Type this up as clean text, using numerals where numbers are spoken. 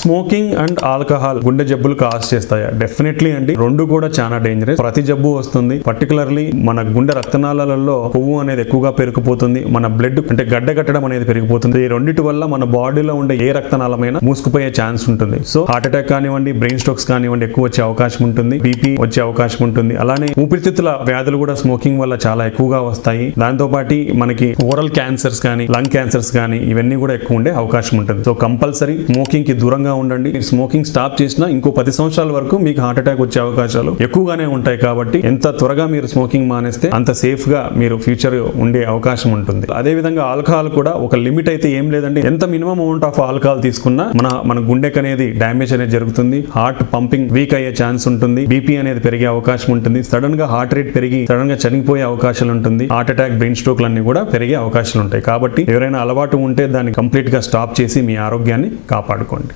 Smoking and alcohol గుండె జబ్బులు cause చేస్తాయా? డెఫినెట్లీ అండి. రెండు కూడా చాలా డేంజరస్. ప్రతి జబ్బు వస్తుంది. పర్టికులర్లీ మన గుండె రక్తనాళాలలో కొవ్వు అనేది ఎక్కువగా పెరిగిపోతుంది. మన బ్లడ్ అంటే గడ్డగట్టడం అనేది పెరిగిపోతుంది. ఈ రెండిటి వల్ల మన బాడీలో ఉండే ఏ రక్తనాళమైనా మూసుకుపోయే ఛాన్స్ ఉంటుంది. సో హార్ట్ అటాక్ కానివ్వండి, బ్రెయిన్ స్ట్రోక్స్ కానివ్వండి ఎక్కువ వచ్చే అవకాశం ఉంటుంది. బీపీ వచ్చే అవకాశం ఉంటుంది. అలానే ఊపిరితిత్తుల వ్యాధులు కూడా స్మోకింగ్ వల్ల చాలా ఎక్కువగా వస్తాయి. దాంతో పాటు మనకి ఓరల్ క్యాన్సర్స్ కానీ, లంగ్ క్యాన్సర్స్ కానీ ఇవన్నీ కూడా ఎక్కువ ఉండే అవకాశం ఉంటుంది. సో కంపల్సరీ స్మోకింగ్ కి దూరంగా ఉండండి. మీరు స్మోకింగ్ స్టాప్ చేసినా ఇంకో 10 సంవత్సరాల వరకు మీకు హార్ట్ అటాక్ వచ్చే అవకాశాలు ఎక్కువగానే ఉంటాయి. కాబట్టి ఎంత త్వరగా మీరు స్మోకింగ్ మానేస్తే అంత సేఫ్ గా మీరు ఫ్యూచర్ ఉండే అవకాశం ఉంటుంది. అదే విధంగా ఆల్కహాల్ కూడా ఒక లిమిట్ అయితే ఏం లేదండి. ఎంత మినిమం అమౌంట్ ఆఫ్ ఆల్కహాల్ తీసుకున్నా మన గుండెకి అనేది డ్యామేజ్ అనేది జరుగుతుంది. హార్ట్ పంపింగ్ వీక్ అయ్యే ఛాన్స్ ఉంటుంది. బీపీ అనేది పెరిగే అవకాశం ఉంటుంది. సడన్ గా హార్ట్ రేట్ పెరిగి సడన్ గా చనిపోయే అవకాశాలు ఉంటుంది. హార్ట్ అటాక్, బ్రెయిన్ స్ట్రోక్ అన్ని కూడా పెరిగే అవకాశాలు ఉంటాయి. కాబట్టి ఎవరైనా అలవాటు ఉంటే దాన్ని కంప్లీట్ గా స్టాప్ చేసి మీ ఆరోగ్యాన్ని కాపాడుకోండి.